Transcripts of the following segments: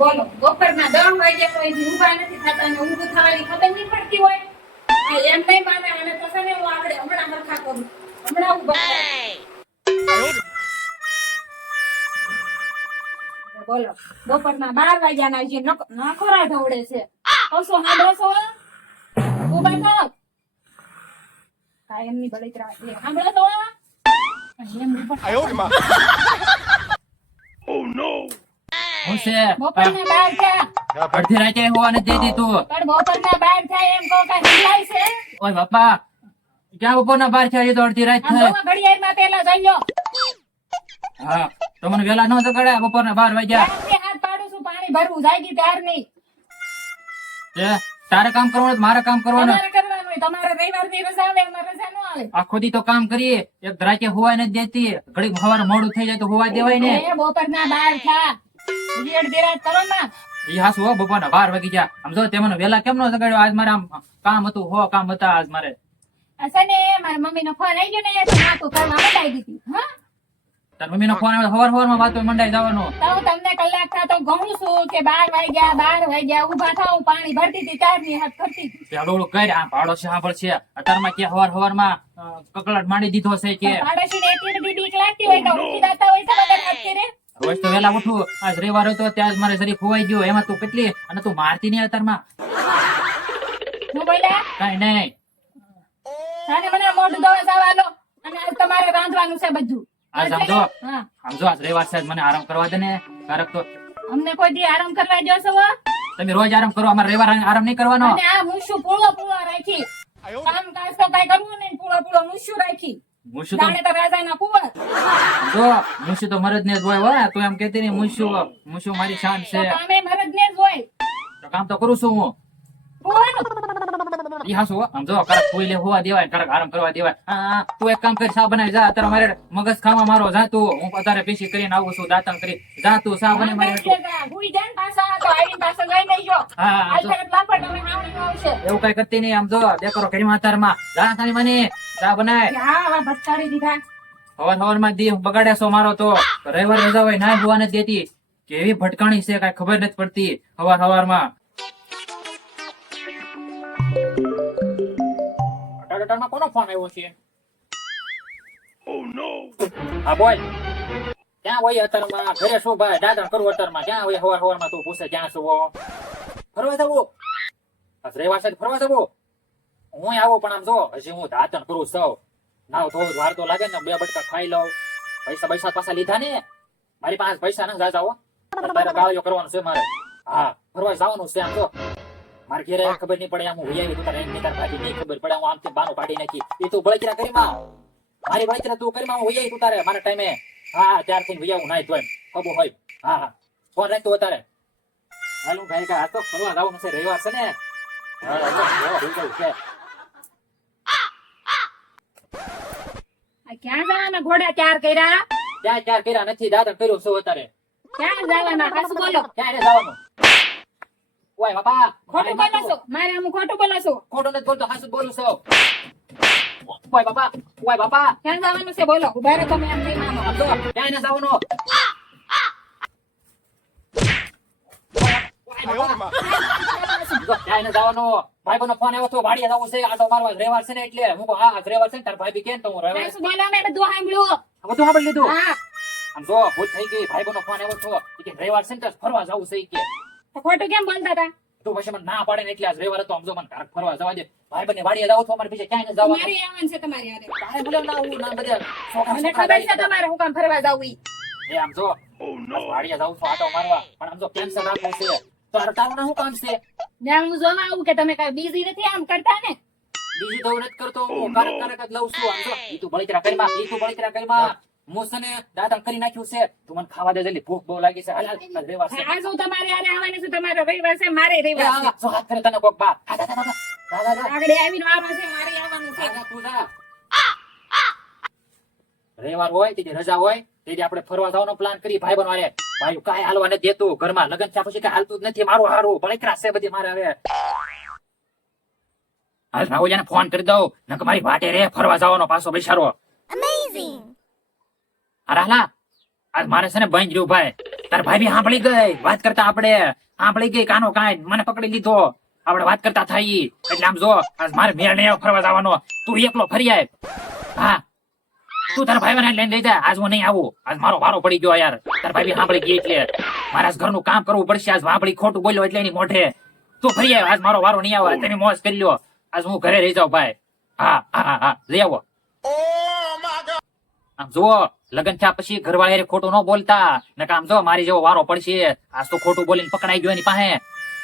બોલો, બપોરના દસ વાગ્યા કોઈ ઊભા નથી થતા અને ઊભું થવાની ખબર નહીં પડતી હોય. એમ નહીં માને અને તો છે હું આપણે હમણાં મરખા કરું. હમણાં ઊભા બોલો, બપોરના બાર વાગ્યાના જે નખોરા ધવડે છે. કશો સાંભળો છો? ઊભા થાવ કાયમની બળતરા એ સાંભળો છો? એમ. ઊભા બપોરના થયા અડધી રાતે હોવા નથી દેતી તું પણ બપોરના બાર થાય એમ કહો કાંઈ સંભળાય છે. ઓય બાપા ક્યાં બપોરના બાર છે તો અડધી રાત થાય. ઘડિયાળમાં પેલા જોઈ લો હા તો મને વેલા ન જગાડે બપોરના બાર વાગ્યા. હાથ પાડું છું પાણી ભરવું જાગી ત્યાર નહીં. તારે કામ કરવાનું મારે કામ કરવાનું. તમારે રવિવાર હોય રજા આવે અમારે રજા ન આવે. આખો દી તો કામ કરીએ એક રાતે હોવા નથી દેતી. ઘડીક હવાર મોડું થઈ જાય તો હોવા દેવાય ને. બપોર ના બાર થયા હજી શું કરો માં હો બપોરના બાર વાગી ગયા. આમ જો તે મને વેલા કેમ નો સગાડ્યો? આજ મારે આમ કામ હતું હો કામ હતા આજ મારે. અસને મારા મમ્મીનો ફોન આવી ગયો ને તો કામ મંડાઈ દીધી. હા? તાર મમ્મીનો ફોન આવે સવારમાં વાતો મંડાઈ જવાનો. તો હું તમને કલાક થા તો ઘઉં છું કે બાર વાગ્યા બાર વાગ્યા ઊભા થાવ પાણી ભરતી હતી ત્યારની હાથ કરતી હળુ હળુ કર આ પાડો છે સાંભળ છે અત્યારમાં કે હવર સવારમાં માં કકળાટ માંડી દીધો છે કે? પાડોશીને એટલી બધી બીક લાગતી હોય તો ઉઠી જતા હોય છે. રોજ તો વેલા ઉઠું. આજ રવિવાર હતો ત્યાં મારે શરીર ખોવાઈ ગયો. એમાં તું કેટલી? અને તું મારતી નહીં અત્યારમાં હું બોલ્યા? કઈ નહીં. તારે મને મોઢું ધોવા જવાનો અને આજ તમારે રાંધવાનું છે બધું. આ સમજો. સમજો આજ રવિવાર છે મને આરામ કરવા દે ને. કારક તો અમને કોઈ દી આરામ કરવા દો હો? તમે રોજ આરામ કરો અમારે રવિવાર આરામ નહીં કરવાનો. અને આ મૂછું પૂળો પૂળો રાખી. કામ કાજ તો કઈ કરવું નહીં પૂળો પૂળો મૂછું રાખી. મુશું તો જાણે તો રાજાના કુંવર જો મુશું તો મરદ ને જ હોય હો તું એમ કેતી ને મુશુ મુશુ મારી શાન છે. તો મરદ ને જ હોય. તો કામ તો કરું છું હું. ઈ હાસુ આમ જો કરક કોઈ હોવા દેવાય કરક આરામ કરવા દેવાય. હા, હા, તું એક કામ કરી સા બનાવી જા અત્યારે મારે મગજ ખાવા મારો જા તું. હું અત્યારે પીસી કરીને આવું છું દાતણ કરી. જા તું સા બને મારે હુઈ તો જો. હા લાપડ તમે આવશે. એવું કઈ કરતી નહીં આમ જો દેખરો કરી માતારમાં જા સાની મને. ચા બનાય? હા હા ભટકાડી દીધા. હવાર હવારમાં દી બગાડે સો મારો તો. રવિવાર રજા હોય ના જોવા નથી દેતી. કેવી ભટકાણી છે કઈ ખબર નથી પડતી હવાર હવારમાં કોનો ફોન આવ્યો છે? હા બોલ. ક્યાં હોય અત્યારમાં ઘરે શું ભાઈ દાદા કરું અત્યારમાં ક્યાં હોય હવાર હવારમાં તું પૂછે ક્યાં શું ફરવા જવું? રવિવાર છે ફરવા જવું? હું આવું પણ આમ જો હજી હું ધાતણ કરું સૌ નાવ તો વાર તો લાગે ને બે બટકા ખાઈ લઉં. પૈસા પૈસા પાછા લીધા ને. મારી પાસે પૈસા ના જાજા હો. તારે ગાળિયો કરવાનું છે મારે. હા ફરવા જવાનું છે આમ તો મારે ઘેરે ખબર નહીં પડે આમ હું આવી તું તારે એમની તાર નહીં ખબર પડે હું આમથી બાનું પાડી નાખી. એ તું બળતરા કરી માં. મારી બળતરા તું કરી માં હું આવી તું તારે મારા ટાઈમે. હા ત્યારથી વૈયા હું નાય ધોઈ. ખબર હોય. હા હા. ફોન રાખતો તારે હાલું ભાઈ કા આ તો ફરવા જવાનું છે રવિવાર છે ને? હા, હા, હા, હોઈ ગયું છે. આ ક્યાં જવાના ઘોડા? ચાર કર્યા? ત્યાં ચાર કર્યા નથી? દાદા કર્યો શું અત્યારે. ક્યાં જવાના? હાસુ બોલો. ક્યાં જવાનું? ઓય બાપા ખોટું બોલો છો. મારે હું ખોટું બોલો છો. ખોટું નથી બોલતો હાસુ બોલું છું. ઓય બાપા ઓય બાપા. ક્યાં જવાનું છે બોલો. ઊભા રહો તમે એમ નહીં માનો. આમ જો ક્યાં જવાનું? ઓય બાપા. જો, ક્યાં એને જવાનું ભાઈબંધનો ફોન આવ્યો તો વાડીએ જવું છે આટો મારવા. રેવાર છે ને એટલે? હું કહું, હા આજ છે ને તાર ભાઈ કેમ તો હું રેવાર હાસુ બોલો? મેં બધું સાંભળ્યું. બધું સાંભળી લીધું? આમ જો ભૂલ થઈ ગઈ ભાઈબંધનો ફોન આવ્યો તો કે રેવાર છે ને ફરવા જવું છે કે. ખોટું કેમ બોલતા હતા? તું પછી મને ના પાડે ને એટલે આજ રવિવાર હતો આમ જો મને તારક ફરવા જવા દે. ભાઈ બને વાડીએ જાવ તો અમારે પીછે ક્યાંય ન જવાનું. મારે આવવાનું છે તમારી હારે. તારે બોલે ના આવું ના બધે મને ખબર છે તમારે હું કામ ફરવા જાવું એ આમ જો બસ વાડીએ જાઉં તો આટો મારવા. પણ આમ જો કેન્સર રાખવું છે. તો ના શું કામ છે? ને હું જોવા આવું કે તમે કઈ બીજી નથી આમ કરતા ને? બીજી તો નથી કરતો હું કારક કારક જ લઉં છું. આમ તો ઈ તું બળતરા કરીમાં ઈ તું બળતરા કરીમાં હું મોસને દાદા કરી નાખ્યું છે. તું મને ખાવા દે જલ્દી ભૂખ બહુ લાગી છે. હાલ હાલ રેવા છે આજ હું તમારે આને આવવાનું છે તમારો રવિવાર છે મારે રેવા છે જો હાથ કરે તને કોક બા. દાદા દાદા દાદા. આગળ આવીને વારો છે મારે આવવાનું છે. જા, તું જા. રવિવાર હોય તેથી રજા હોય તેથી આપણે ફરવા જવાનો પ્લાન કરી ભાઈ બનવાને ભાઈ કાંઈ હાલવા નથી દેતું. ઘરમાં લગ્ન થયા પછી કાંઈ હાલતું જ નથી. મારું હારું. બળકરા છે બધી મારે હવે. હાલ રાહુલિયાને ફોન કરી દઉં. નક મારી વાટે રે ફરવા જવાનો પાછો બિચારો અરે હાલા આજ મારે છે ને બંધ રહ્યું ભાઈ. તાર ભાભી સાંભળી ગઈ. વાત કરતા આપણે. સાંભળી ગઈ કાનો કાંઈ. મને પકડી લીધો. આપણે વાત કરતા થઈ. એટલે આમ જો આજ મારે મેળ નહીં ફરવા જવાનો. તું એકલો ફરી આય. હા તું તારા ભાઈ લઈને લઈ જા. આજ હું નહીં આવું. આજ મારો વારો પડી ગયો યાર. તારા ભાઈ સાંભળી ગઈ એટલે. મારા ઘરનું કામ કરવું પડશે. આજ વાંભળી ખોટું બોલ્યો એટલે એની મોઢે. તું ફરી આવ્યો આજ મારો વારો નહીં આવે. તમે મોજ કરી લ્યો. આજ હું ઘરે રહી જાઉં ભાઈ. હા હા હા હા. લઈ આવો. આમ જુઓ લગન થયા પછી ઘરવાળા ખોટું ન બોલતા. ને કામ જો મારી જેવો વારો પડશે. આજ તો ખોટું બોલીને પકડાઈ ગયો એની પાસે.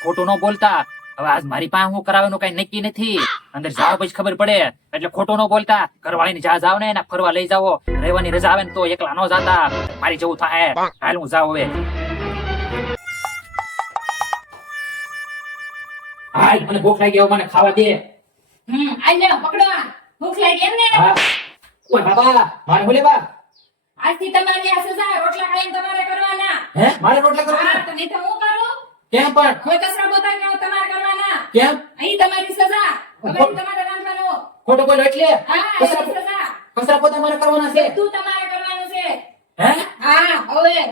ખોટું ન બોલતા. હવે આજ મારી પાસે હું કરાવવાનું કઈ નક્કી નથી. અંદર જાઓ પછી ખબર પડે. એટલે ખોટું ન બોલતા. ઘરવાળીની જા જાવ ને ફરવા લઈ જાઓ. રહેવાની રજા આવે ને તો એકલા ન જાતા. મારી જેવું થાય. હાલ હું જાઉં હવે. હાલ મને ભૂખ લાગી હવે મને ખાવા દે. હમ આઈ લે પકડો. ભૂખ લાગી એમ ને ઓય બાબા મારે બોલે બા આજથી તમારી આ સજા રોટલા ખાઈને તમારે કરવાના. હે? મારે રોટલા કરવાના? તો નહીં તો હું કરું? કેમ પણ? કોઈ કસરા કરવાના કેમ? અહીં તમારી સજા. હવે તમારે રાંધવાનો ખોટો બોલ એટલે? કસરા પોતા મારે કરવાના છે? તું તમારે કરવાનું છે. હે? હા હવે.